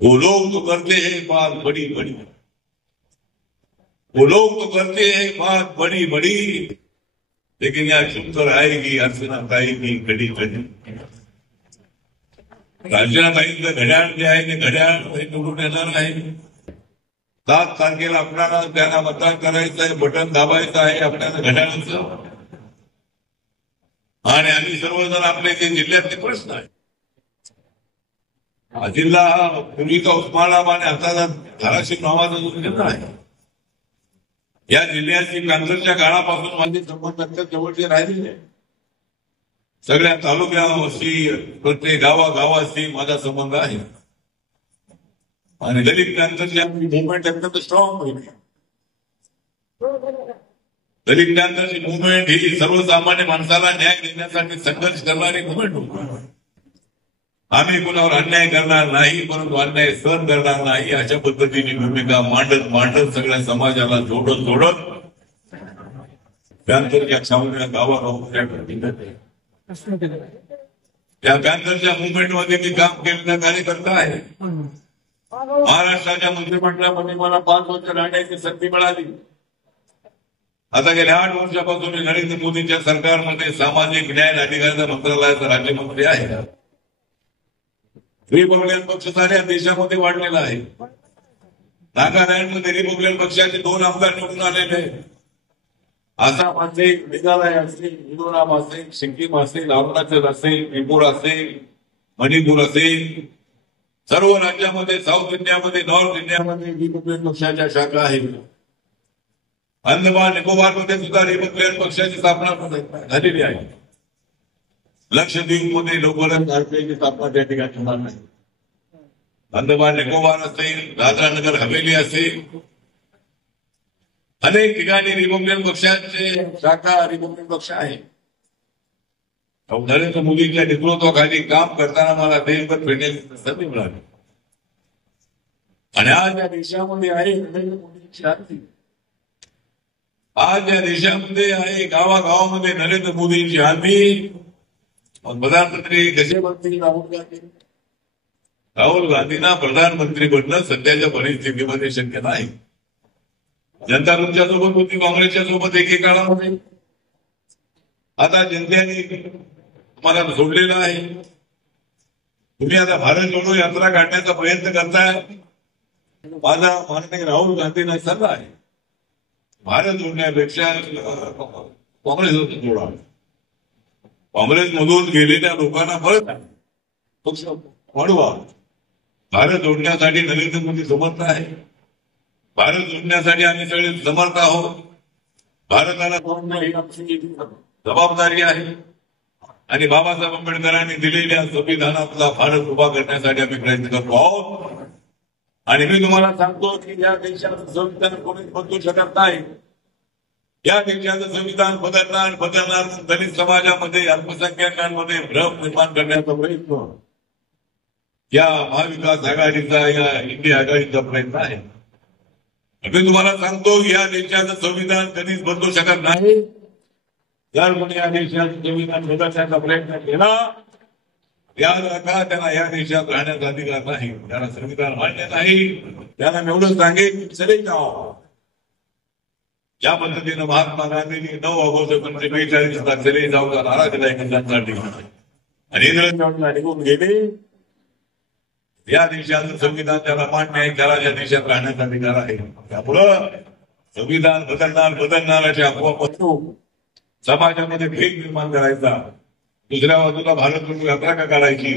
वो लोग तो करते हैं बात बड़ी बड़ी, वो लोग तो करते हैं बात बड़ी बड़ी, लेकिन यहाँ चुनकर आएगी अर्चनाताईंनी घडी घडी. अर्चनाताईंचं घड्याळ जे आहे ते घड्याळ निवडून येणार आहे. 7 तारखेला आपल्याला त्यांना मतदान करायचं आहे, बटन दाबायचं आहे आपल्याला घड्याळाचं. आणि आम्ही सर्वजण आपले जे जिल्ह्यातले प्रश्न आहे, हा जिल्हा पूर्वीचा उस्मानाबाद आणि आता धाराशिव नावाचा जो जिल्हा आहे, या जिल्ह्याची कांजरच्या काळापासून माझे संबंध अत्यंत जवळचे राहिलेले. सगळ्या तालुक्याशी प्रत्येक गावागावाशी माझा संबंध आहे. आणि दलित क्रांतीची आपली मुवमेंट अत्यंत स्ट्रॉंग होती. दलित क्रांतीची मुवमेंट ही सर्वसामान्य माणसाला न्याय देण्यासाठी संघर्ष करणारी मुवमेंट होती. आम्ही कोणावर अन्याय करणार नाही, परंतु अन्याय सहन करणार नाही, अशा पद्धतीने भूमिका मांडत मांडत सगळ्या समाजाला जोडत पॅन्थरच्या छावण्या गावागावाच्या त्या पॅन्थरच्या मुवमेंटमध्ये मी काम केलेला कार्यकर्ता आहे. महाराष्ट्राच्या मंत्रिमंडळामध्ये मला 5 वर्ष राहण्याची संधी मिळाली. आता गेल्या 8 वर्षापासून मी नरेंद्र मोदींच्या सरकारमध्ये सामाजिक न्याय आणि अधिकाराच्या मंत्रालयाचा राज्यमंत्री आहे. रिपब्लिकन पक्ष साऱ्या देशामध्ये वाढलेला आहे. नागालँडमध्ये रिपब्लिकन पक्षाचे 2 आमदार निवडून आलेले. आसाम असेल, मेघालय असेल, मिझोराम असेल, सिक्कीम असेल, अरुणाचल असेल, त्रिपुरा असेल, मणिपूर असेल, सर्व राज्यामध्ये साऊथ इंडियामध्ये, नॉर्थ इंडियामध्ये रिपब्लिकन पक्षाच्या शाखा आहेत. अंदमान निकोबारमध्ये सुद्धा रिपब्लिकन पक्षाची स्थापना झालेली आहे. लक्षद्वीपमध्ये लवकरच आरपीआयची स्थापना त्या ठिकाणी होणार नाही. अंदमान निकोबार असेल, दादरा नगर हवेली असेल, अनेक ठिकाणी रिपब्लिकन पक्षाचे शाखा रिपब्लिकन पक्ष आहे. नरेंद्र मोदींच्या नेतृत्वाखाली काम करताना मला देशभर फिरण्याची संधी मिळाली. आणि आज या देशामध्ये आहे नरेंद्र मोदींची आरती. आज या देशामध्ये आहे गावागावामध्ये नरेंद्र मोदींची आरती. प्रधानमंत्री कसे बनतील राहुल गांधींना प्रधानमंत्री बनणं सध्याच्या परिस्थितीमध्ये शक्य नाही. जनता तुमच्यासोबत होती, काँग्रेसच्या सोबत एकेकाळामध्ये. आता जनतेने तुम्हाला सोडलेलं आहे. तुम्ही आता भारत जोडो यात्रा काढण्याचा प्रयत्न करताय. माझा माननीय राहुल गांधींना सल्ला आहे, भारत जोडण्यापेक्षा काँग्रेस जोडा. काँग्रेसमधून गेलेल्या लोकांना परत पक्ष वाढवा. भारत जोडण्यासाठी नरेंद्र मोदी समर्थ आहे. भारत जोडण्यासाठी आम्ही सगळे समर्थ आहोत. भारताला जोडणं ही आमची जबाबदारी आहे. आणि बाबासाहेब आंबेडकरांनी दिलेल्या संविधानातला भारत उभा करण्यासाठी आम्ही प्रयत्न करतो आहोत. आणि मी तुम्हाला सांगतो की या देशाचं संविधान कोणीच बदलू शकत नाही. या देशाचं संविधान बदलणार दलित समाजामध्ये, अल्पसंख्याकांमध्ये भ्रम निर्माण करण्याचा प्रयत्न या महाविकास आघाडीचा, या इंडिया आघाडीचा प्रयत्न आहे. मी तुम्हाला सांगतो या देशाचं संविधान कधीच बदलू शकत नाही. जर कोणी या देशाचं संविधान बदलण्याचा प्रयत्न केला, याद राखा, त्यांना या देशात राहण्याचा अधिकार नाही. त्यांना संविधान मान्य नाही. त्यांना मी एवढं सांगेन, चले जाओ. ज्या पद्धतीनं महात्मा गांधींनी 9 ऑगस्ट 1942 चले जाऊचा नारा दिला इंग्रजांसाठी आणि इंग्रजांना निघून गेले. या देशाचं संविधान त्याला मान्य आहे, त्याला या देशात राहण्याचा अधिकार आहे. त्यामुळं संविधान बदलणार अशा अफवा समाजामध्ये भेद निर्माण करायचा, दुसऱ्या बाजूला भारत यात्रा का काढायची.